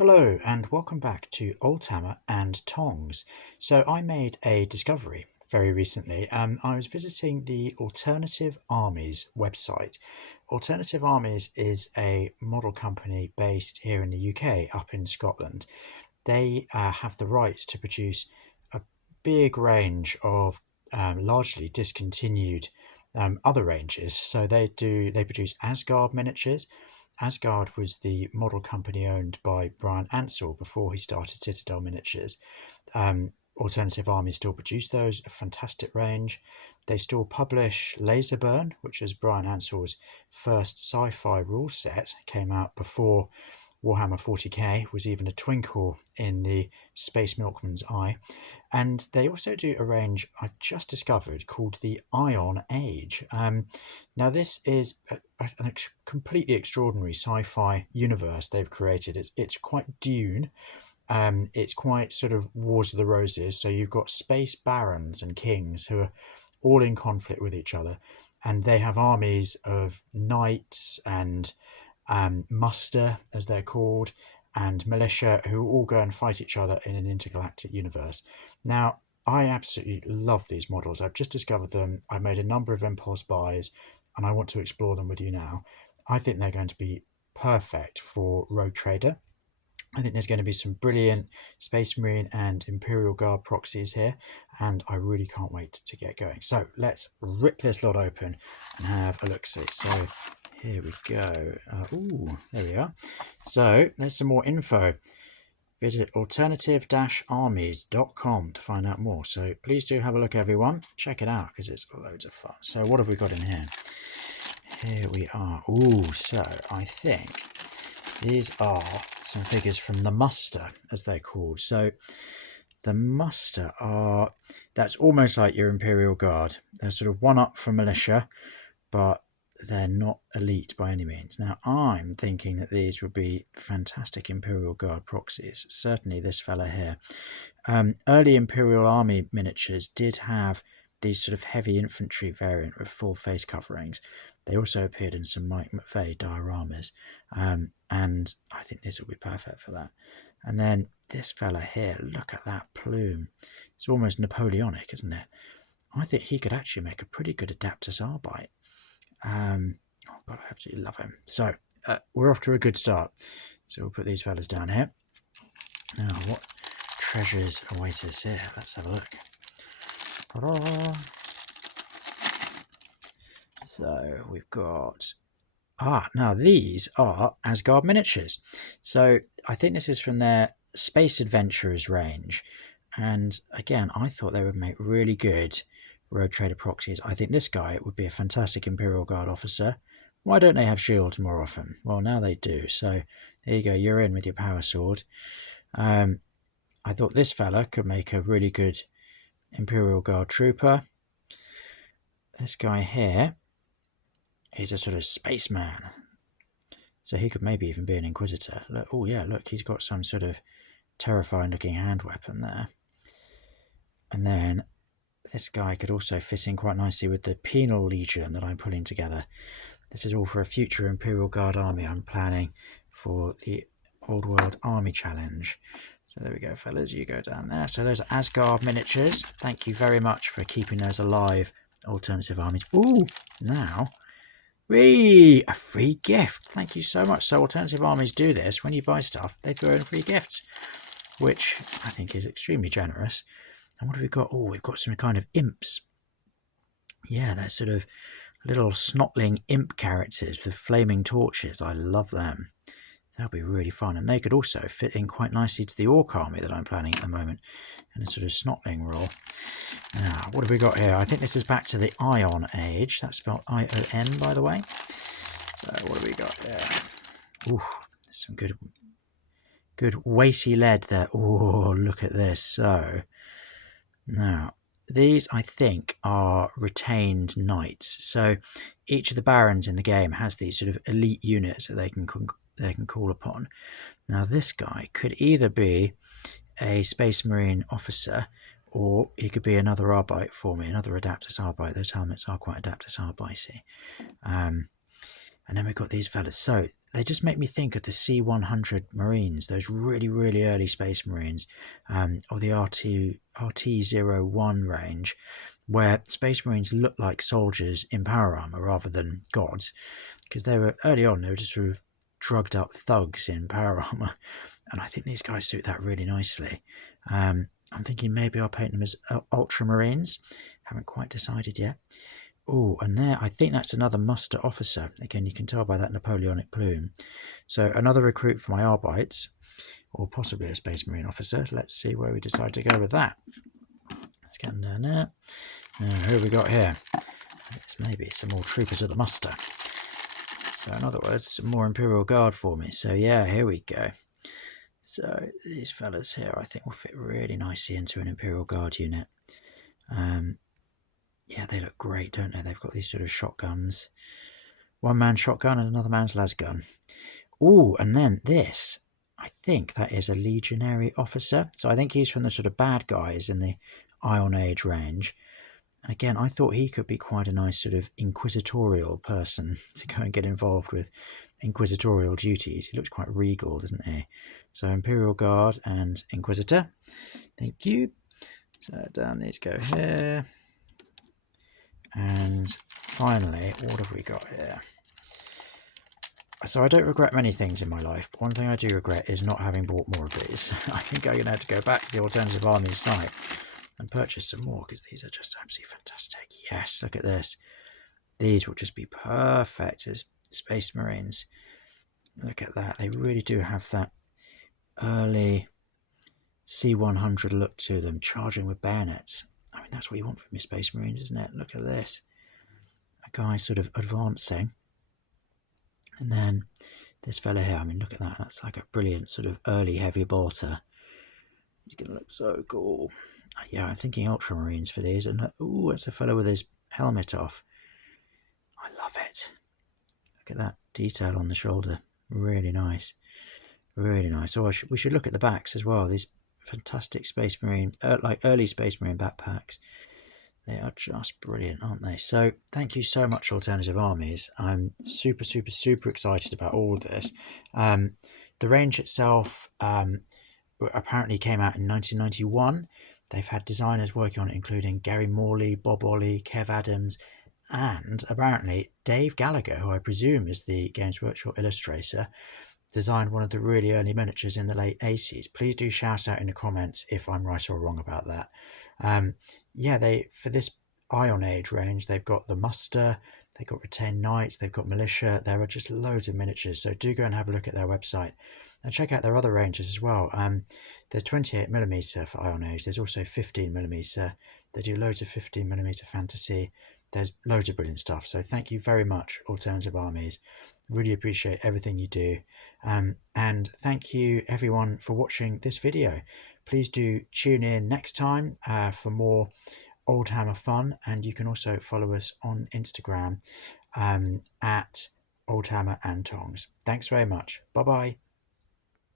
Hello and welcome back to Oldhammer and Tongs. So I made a discovery very recently. I was visiting the Alternative Armies website. Alternative Armies is a model company based here in the UK, up in Scotland. They have the rights to produce a big range of largely discontinued other ranges. So they produce Asgard miniatures. Asgard was the model company owned by Brian Ansell before he started Citadel Miniatures. Alternative Armies still produce those, a fantastic range. They still publish Laserburn, which is Brian Ansell's first sci-fi rule set, came out before Warhammer 40k was even a twinkle in the Space Milkman's eye. And they also do a range I've just discovered called the Ion Age. Now, this is a completely extraordinary sci-fi universe they've created. It's quite Dune. It's quite sort of Wars of the Roses. So you've got space barons and kings who are all in conflict with each other. And they have armies of knights and muster, as they're called, and militia, who all go and fight each other in an intergalactic universe. Now, I absolutely love these models. I've just discovered them. I made a number of impulse buys, and I want to explore them with you now. I think they're going to be perfect for Rogue Trader. I think there's going to be some brilliant Space Marine and Imperial Guard proxies here, and I really can't wait to get going. So let's rip this lot open and have a look-see. So here we go. There we are. So there's some more info. Visit alternative-armies.com to find out more. So please do have a look, everyone. Check it out because it's loads of fun. So what have we got in here? Here we are. So I think these are some figures from the muster, as they're called. So the muster are, that's almost like your Imperial Guard. They're sort of one up from militia, but they're not elite by any means. Now, I'm thinking that these would be fantastic Imperial Guard proxies. Certainly this fella here. Early Imperial Army miniatures did have these sort of heavy infantry variant with full face coverings. They also appeared in some Mike McVeigh dioramas. And I think this will be perfect for that. And then this fella here, look at that plume. It's almost Napoleonic, isn't it? I think he could actually make a pretty good adaptus arbite. Oh God, I absolutely love him. So we're off to a good start. So we'll put these fellas down here. Now, what treasures await us here? Let's have a look. Ta-da! So we've got... now these are Asgard miniatures. So I think this is from their Space Adventurers range. And again, I thought they would make really good Rogue Trader proxies. I think this guy would be a fantastic Imperial Guard officer. Why don't they have shields more often? Well, now they do. So there you go. You're in with your power sword. I thought this fella could make a really good Imperial Guard trooper. This guy here, he's a sort of spaceman. So he could maybe even be an Inquisitor. Look, oh yeah, look, he's got some sort of terrifying looking hand weapon there. And then this guy could also fit in quite nicely with the Penal Legion that I'm putting together. This is all for a future Imperial Guard army I'm planning for the Old World Army Challenge. So there we go, fellas. You go down there. So those are Asgard miniatures. Thank you very much for keeping those alive, Alternative Armies. Ooh, now, a free gift. Thank you so much. So Alternative Armies do this. When you buy stuff, they throw in free gifts, which I think is extremely generous. And what have we got? Oh, we've got some kind of imps. Yeah, they're sort of little snotling imp characters with flaming torches. I love them. That'll be really fun. And they could also fit in quite nicely to the Orc army that I'm planning at the moment in a sort of snotling role. Now, what have we got here? I think this is back to the Ion Age. That's spelled I-O-N, by the way. So what have we got here? Ooh, there's some good weighty lead there. Oh, look at this. So... now, these, I think, are retained knights. So each of the barons in the game has these sort of elite units that they can call upon. Now, this guy could either be a Space Marine officer, or he could be another arbite for me, another adaptus arbite. Those helmets are quite adaptus arbite. And And then we've got these fellas. So they just make me think of the C-100 Marines, those really, really early Space Marines, or the RT-01 range, where Space Marines look like soldiers in power armor rather than gods, because they were early on, they were just sort of drugged up thugs in power armor. And I think these guys suit that really nicely. I'm thinking maybe I'll paint them as Ultramarines. Haven't quite decided yet. Oh, and there, I think that's another muster officer. Again, you can tell by that Napoleonic plume. So another recruit for my arbites, or possibly a Space Marine officer. Let's see where we decide to go with that. Let's get them down there. Now, who have we got here? It's maybe some more troopers of the muster. So in other words, some more Imperial Guard for me. So yeah, here we go. So these fellas here, I think will fit really nicely into an Imperial Guard unit. Yeah, they look great, don't they? They've got these sort of shotguns. One man's shotgun and another man's lasgun. Oh, and then this. I think that is a legionary officer. So I think he's from the sort of bad guys in the Iron Age range. And again, I thought he could be quite a nice sort of inquisitorial person to go and get involved with inquisitorial duties. He looks quite regal, doesn't he? So Imperial Guard and Inquisitor. Thank you. So down these go here. And finally, what have we got here? So I don't regret many things in my life, but one thing I do regret is not having bought more of these. I think I'm going to have to go back to the Alternative Armies site and purchase some more, because these are just absolutely fantastic. Yes, look at this. These will just be perfect as Space Marines. Look at that. They really do have that early C-100 look to them, charging with bayonets. I mean, that's what you want from your Space Marines, isn't it? Look at this. A guy sort of advancing. And then this fella here, I mean, look at that. That's like a brilliant sort of early heavy bolter. He's going to look so cool. Yeah, I'm thinking Ultramarines for these. And ooh, it's a fellow with his helmet off. I love it. Look at that detail on the shoulder. Really nice. Really nice. Oh, we should look at the backs as well. These fantastic Space Marine, like early Space Marine backpacks. They are just brilliant, aren't they? So thank you so much, Alternative Armies. I'm super, super, super excited about all of this. The range itself apparently came out in 1991. They've had designers working on it, including Gary Morley, Bob Ollie, Kev Adams, and apparently Dave Gallagher, who I presume is the Games Workshop illustrator, designed one of the really early miniatures in the late 80s. Please do shout out in the comments if I'm right or wrong about that. Yeah, for this Iron Age range, they've got the muster, they've got retained knights, they've got militia. There are just loads of miniatures, so do go and have a look at their website and check out their other ranges as well. There's 28mm for Iron Age. There's also 15mm. They do loads of 15mm fantasy. There's loads of brilliant stuff. So thank you very much, Alternative Armies. Really appreciate everything you do. And thank you everyone for watching this video. Please do tune in next time for more Oldhammer fun, and you can also follow us on Instagram at Oldhammer and Tongs. Thanks very much. Bye bye.